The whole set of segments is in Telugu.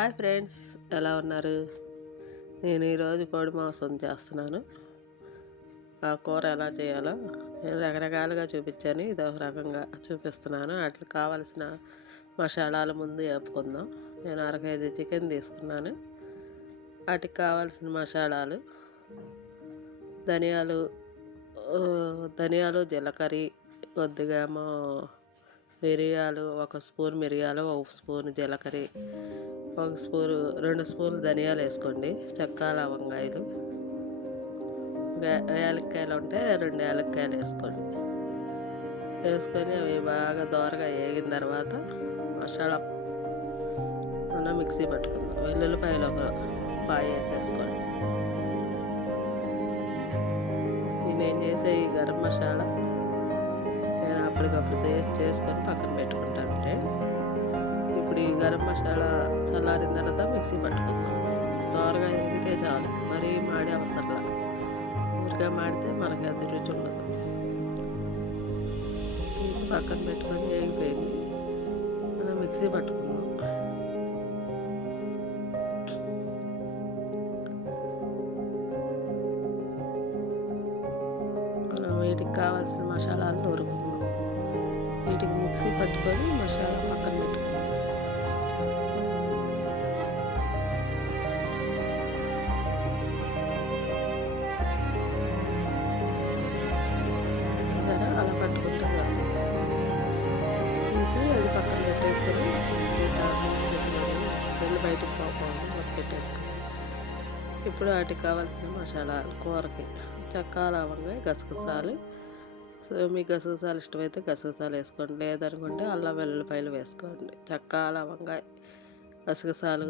హాయ్ ఫ్రెండ్స్ ఎలా ఉన్నారు? నేను ఈరోజు కోడి మాంసం చేస్తున్నాను. ఆ కూర ఎలా చేయాలో నేను రకరకాలుగా చూపించాను. ఇది ఒక రకంగా చూపిస్తున్నాను. వాటికి కావలసిన మసాలాలు ముందు వేపుకుందాం. నేను అర కేజీ చికెన్ తీసుకున్నాను. వాటికి కావాల్సిన మసాలాలు ధనియాలు ధనియాలు జీలకర్ర కొద్దిగా ఏమో మిరియాలు ఒక స్పూన్ మిరియాలు ఒక స్పూన్ జీలకర్ర ఒక స్పూను రెండు స్పూన్లు ధనియాలు వేసుకోండి. చెక్క లవంగాయలు. వే- యాలక్కాయలు ఉంటే రెండు యాలక్కాయలు వేసుకోండి. వేసుకొని అవి బాగా దోరగా వేగిన తర్వాత మసాలా మనం మిక్సీ పట్టుకుందాం. వెల్లుల్లిపాయలు ఒక పాయ వేసేసుకోండి. నేను చేసే ఈ గరం మసాలా నేను అప్పటికప్పుడు టేస్ట్ చేసుకొని పక్కన పెట్టుకుంటాను ఫ్రెండ్స్ ఇప్పుడు ఈ గరం మసాలా చల్లారిన తర్వాత మిక్సీ పట్టుకుందాం. దోరగా ఎగితే చాలు. మరీ మాడి అవసరంలా ఊరిగా మాడితే మనకి అది రుచి ఉండదు. తీసి పక్కన పెట్టుకొని ఏగిపోయింది మనం మిక్సీ పట్టుకుందాం. కావాల్సిన మసాలాలు నూరుకుందాం. వీటికి మిక్సీ పట్టుకొని మసాలా పక్కన పెట్టుకుందాం. సరే అలా పట్టుకుంటే చాలు. తీసి అది పక్కన పెట్టేసుకొని ఇట్లా మూత బయటకు పోకుండా మూత పెట్టేసుకొని ఇప్పుడు వాటికి కావాల్సిన మసాలా కూరకి చెక్క లవంగా గసగసాలు సో మీకు గసగసాలు ఇష్టమైతే గసగసాలు వేసుకోండి. లేదనుకుంటే అల్లం వెల్లుల్లిపాయలు వేసుకోండి. చక్క లవంగాయ గసగసాలు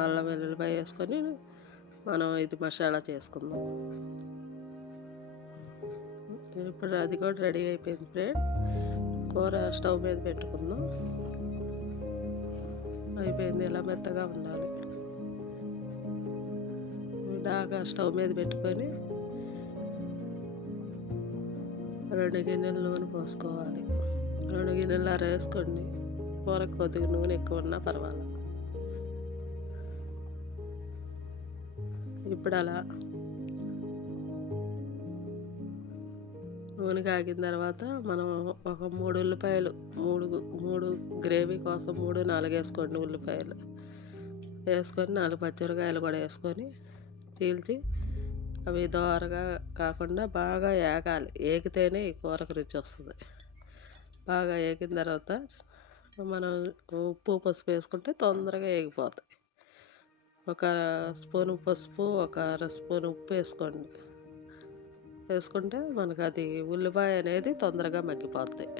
అల్లం వెల్లుల్లిపాయ వేసుకొని మనం ఇది మసాలా చేసుకుందాం. ఇప్పుడు అది కూడా రెడీ అయిపోయింది ఫ్రెండ్ కూర స్టవ్ మీద పెట్టుకుందాం. అయిపోయింది. ఇలా మెత్తగా ఉండాలి. బాగా స్టవ్ మీద పెట్టుకొని రెండు గిన్నెలు నూనె పోసుకోవాలి. రెండు గిన్నెలు అర వేసుకోండి కూర కొద్దిగా నూనె ఎక్కువ ఉన్నా పర్వాలేదు. ఇప్పుడు అలా నూనె కాగిన తర్వాత మనం ఒక మూడు ఉల్లిపాయలు మూడు మూడు గ్రేవీ కోసం మూడు నాలుగు వేసుకోండి ఉల్లిపాయలు. వేసుకొని నాలుగు పచ్చిమిరకాయలు కూడా వేసుకొని చీల్చి అవి దోరగా కాకుండా బాగా ఏగాలి. ఏగితేనే ఈ కూరకు రుచి వస్తుంది. బాగా ఏగిన తర్వాత మనం ఉప్పు పసుపు వేసుకుంటే తొందరగా ఏగిపోతాయి. ఒక స్పూన్ పసుపు ఒక అర స్పూన్ ఉప్పు వేసుకోండి. వేసుకుంటే మనకు అది ఉల్లిపాయ అనేది తొందరగా మగ్గిపోతాయి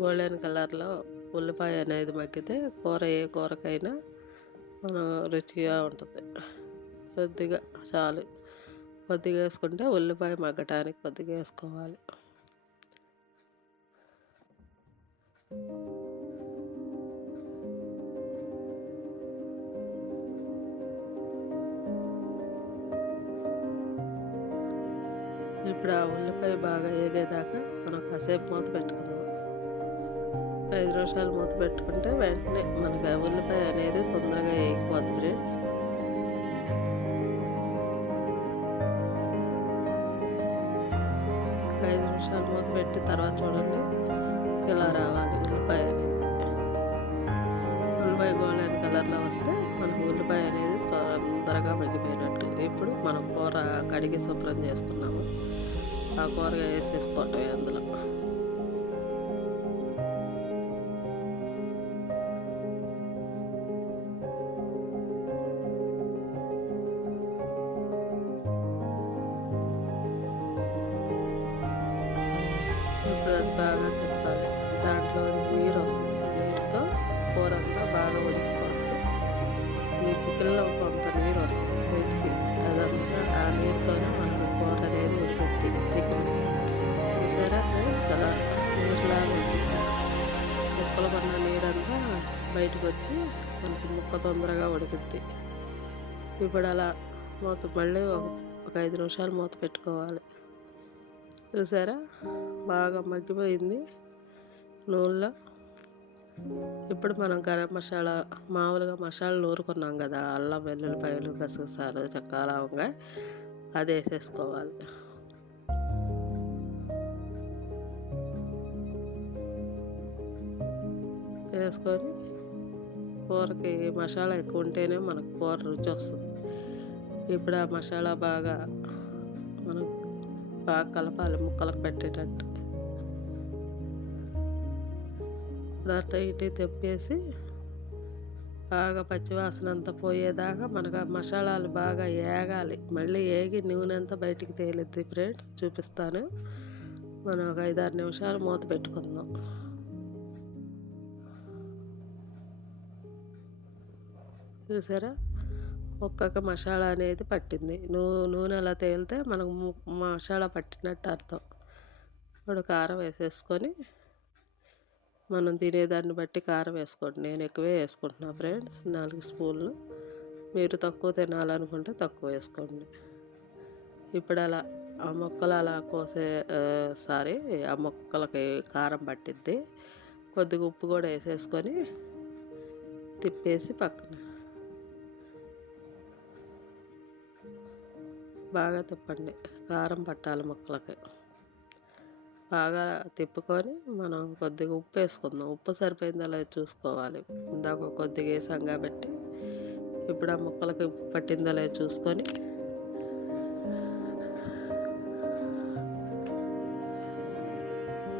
గోల్డెన్ కలర్లో ఉల్లిపాయ అనేది మగ్గితే కూర ఏ కూరకైనా మనం రుచిగా ఉంటుంది. కొద్దిగా చాలు. కొద్దిగా వేసుకుంటే ఉల్లిపాయ మగ్గటానికి కొద్దిగా వేసుకోవాలి. ఇప్పుడు ఆ ఉల్లిపాయ బాగా వేగేదాకా మనం కాసేపు మూత పెట్టుకుందాం. ఐదు నిమిషాలు మూత పెట్టుకుంటే వెంటనే మనకు ఉల్లిపాయ అనేది తొందరగా వేగిపోద్ది ఫ్రెండ్స్ ఒక ఐదు నిమిషాలు మూత పెట్టి తర్వాత చూడండి ఇలా రావాలి ఉల్లిపాయ అనేది. ఉల్లిపాయ గోల్డెన్ కలర్లో వస్తే మనకు ఉల్లిపాయ అనేది తొందరగా మగ్గిపోయినట్టు. ఇప్పుడు మనం కూర కడిగి శుభ్రం చేసుకున్నాము ఆ కూరగా వేసేసుకోవటం అందులో. ఇప్పుడు అది బాగా తిప్పాలి. దాంట్లో నీరు వస్తుంది. నీరుతో కూర అంతా బాగా ఉడికిపోతుంది. ఈ చికెన్లో కొంత నీరు వస్తుంది. బయటికి అదంతా ఆ నీరుతోనే మనకు కూర అనేది ఉడికిద్ది చికెన్. చూసారా చాలా నీరులాగా వచ్చింది ముక్కలు పడిన నీరంతా బయటకు వచ్చి మనకి ముక్క తొందరగా ఉడికిద్ది. ఇప్పుడు అలా మూత మళ్ళీ ఒక ఐదు నిమిషాలు మూత పెట్టుకోవాలి. చూసారా? బాగా మగ్గిపోయింది నూనెలో. ఇప్పుడు మనం గరం మసాలా మామూలుగా మసాలా నూరుకున్నాం కదా అల్లం వెల్లుల్లిపాయలు గసగసాలు చెక్క లవంగా అది వేసేసుకోవాలి. వేసుకొని కూరకి మసాలా ఎక్కువ ఉంటేనే మనకు కూర రుచి వస్తుంది. ఇప్పుడు ఆ మసాలా బాగా బాగా కలపాలి ముక్కలకు పెట్టేటట్టు. ఇప్పుడు అట్ట ఇటు తెప్పేసి బాగా పచ్చివాసన అంతా పోయేదాకా మనకు ఆ మసాలాలు బాగా ఏగాలి. మళ్ళీ ఏగి నూనె అంతా బయటికి తేలిద్ది ఫ్రెండ్స్ చూపిస్తాను. మనం ఒక ఐదారు నిమిషాలు మూత పెట్టుకుందాం. చూసారా? ఒక్కొక్క మసాలా అనేది పట్టింది. నూ నూనె అలా తేలితే మనకు మసాలా పట్టినట్టు అర్థం. ఇప్పుడు కారం వేసేసుకొని మనం తినేదాన్ని బట్టి కారం వేసుకోండి. నేను ఎక్కువే వేసుకుంటున్నా ఫ్రెండ్స్ నాలుగు స్పూన్లు. మీరు తక్కువ తినాలనుకుంటే తక్కువ వేసుకోండి. ఇప్పుడు అలా ఆ మొక్కలు అలా కోసే సారీ ఆ మొక్కలకి కారం పట్టిద్ది. కొద్దిగా ఉప్పు కూడా వేసేసుకొని తిప్పేసి పక్కన. బాగా తిప్పండి. కారం పట్టాలి మొక్కలకి. బాగా తిప్పుకొని మనం కొద్దిగా ఉప్పు వేసుకుందాం. ఉప్పు సరిపోయిందో లేదో చూసుకోవాలి. ఇందాక కొద్దిగా వేసాం కాబట్టి ఇప్పుడు ఆ ముక్కలకి ఉప్పు పట్టిందో లేదో చూసుకొని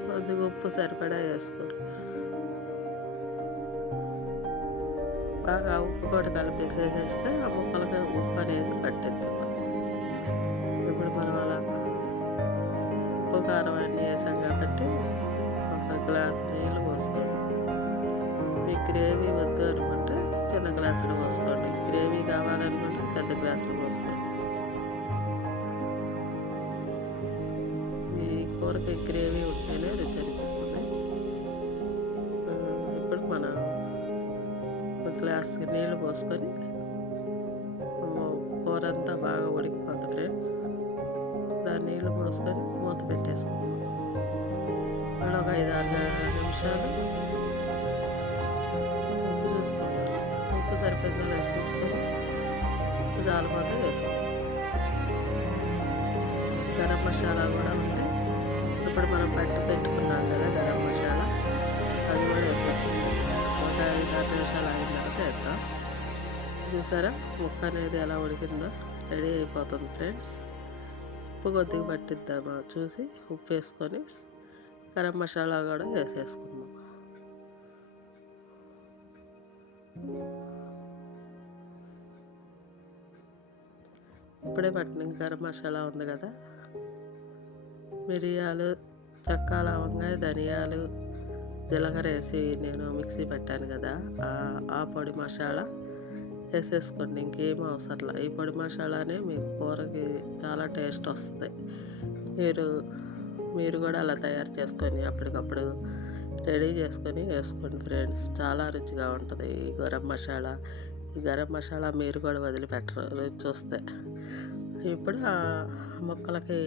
కొద్దిగా ఉప్పు సరిపడా వేసుకోండి. బాగా ఉప్పు కూడా కలిపేసేసేస్తే ఆ ముక్కలకి ఉప్పు అనేది పట్టింది మనం అలా ఉప్పు కారం అన్నీ వేసాం కాబట్టి ఒక గ్లాస్ నీళ్ళు పోసుకోండి. మీకు గ్రేవీ వద్దు అనుకుంటే చిన్న గ్లాసులు పోసుకోండి. గ్రేవీ కావాలనుకుంటే పెద్ద గ్లాసులు పోసుకోండి. ఈ కూరకి గ్రేవీ ఉంటేనే రుచి అనిపిస్తుంది. ఇప్పుడు మన ఒక గ్లాస్ నీళ్ళు పోసుకొని కూర అంతా బాగా ఉడికిపోతుంది ఫ్రెండ్స్. ఇప్పుడు ఆ నీళ్ళు పోసుకొని మూత పెట్టేసుకున్నాం మళ్ళీ ఒక ఐదు ఆరు నిమిషాలు ఉప్పు చూసుకోవాలి ఉప్పు సరిపోయిందో లేదు చూసుకొని ఉప్పు చాలిపోతే వేసుకోవాలి గరం మసాలా కూడా ఉంటే ఇప్పుడు మనం పట్టి పెట్టుకున్నాం కదా గరం మసాలా అది కూడా వేసేసుకుంటాం ఒక ఐదు ఆరు నిమిషాలు అయిన తర్వాత వేద్దాం. చూసారా? ముక్క అనేది ఎలా ఉడికిందో? రెడీ అయిపోతుంది ఫ్రెండ్స్. ఉప్పు కొద్దిగా పట్టిద్దామా? చూసి ఉప్పు వేసుకొని గరం మసాలా కూడా వేసేసుకుందాం. ఇప్పుడే పట్టిన గరం మసాలా ఉంది కదా? మిరియాలు చక్క లవంగా ధనియాలు జీలకర్ర వేసి నేను మిక్సీ పెట్టాను కదా? ఆ పొడి మసాలా వేసేసుకోండి. ఇంకేం అవసరంలా ఈ పొడి మసాలానే మీకు కూరకి చాలా టేస్ట్ వస్తుంది. మీరు మీరు కూడా అలా తయారు చేసుకొని అప్పటికప్పుడు రెడీ చేసుకొని వేసుకోండి ఫ్రెండ్స్. చాలా రుచిగా ఉంటుంది ఈ గరం మసాలా. ఈ గరం మసాలా మీరు కూడా వదిలిపెట్టరు రుచి వస్తే ఇప్పుడు ఆ మొక్కలకి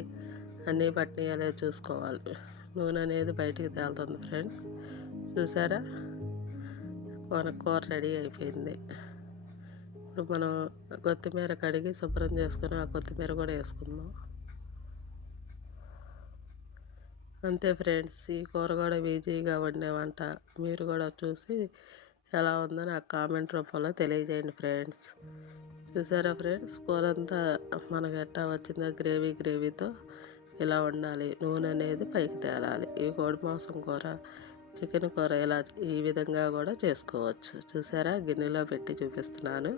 అన్నీ పట్టినాయలే చూసుకోవాలి. నూనె అనేది బయటికి తేలుతుంది ఫ్రెండ్స్. చూసారా? కూర రెడీ అయిపోయింది. ఇప్పుడు మనం కొత్తిమీర కడిగి శుభ్రం చేసుకుని ఆ కొత్తిమీర కూడా వేసుకుందాం. అంతే ఫ్రెండ్స్ ఈ కూర కూడా ఈజీగా వండే వంట. మీరు కూడా చూసి ఎలా ఉందో నాకు కామెంట్ రూపంలో తెలియజేయండి ఫ్రెండ్స్. చూసారా ఫ్రెండ్స్ కూర అంతా మనకు ఎట్టా వచ్చిందో గ్రేవీ గ్రేవీతో ఇలా ఉండాలి నూనె అనేది పైకి తేలాలి. ఈ కోడి మాంసం కూర చికెన్ కూర ఇలా ఈ విధంగా కూడా చేసుకోవచ్చు. చూసారా? గిన్నెలో పెట్టి చూపిస్తున్నాను.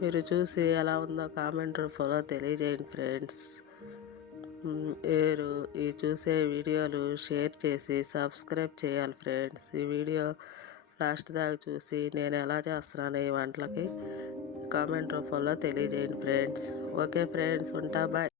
మీరు చూసి ఎలా ఉందో కామెంట్ రూపంలో తెలియజేయండి ఫ్రెండ్స్ మీరు ఈ చూసే వీడియోలు షేర్ చేసి సబ్స్క్రైబ్ చేయాలి ఫ్రెండ్స్ ఈ వీడియో లాస్ట్ దాకా చూసి నేను ఎలా చేస్తున్నాను ఈ వంటలకి కామెంట్ రూపంలో తెలియజేయండి ఫ్రెండ్స్ ఓకే ఫ్రెండ్స్ ఉంటా బాయ్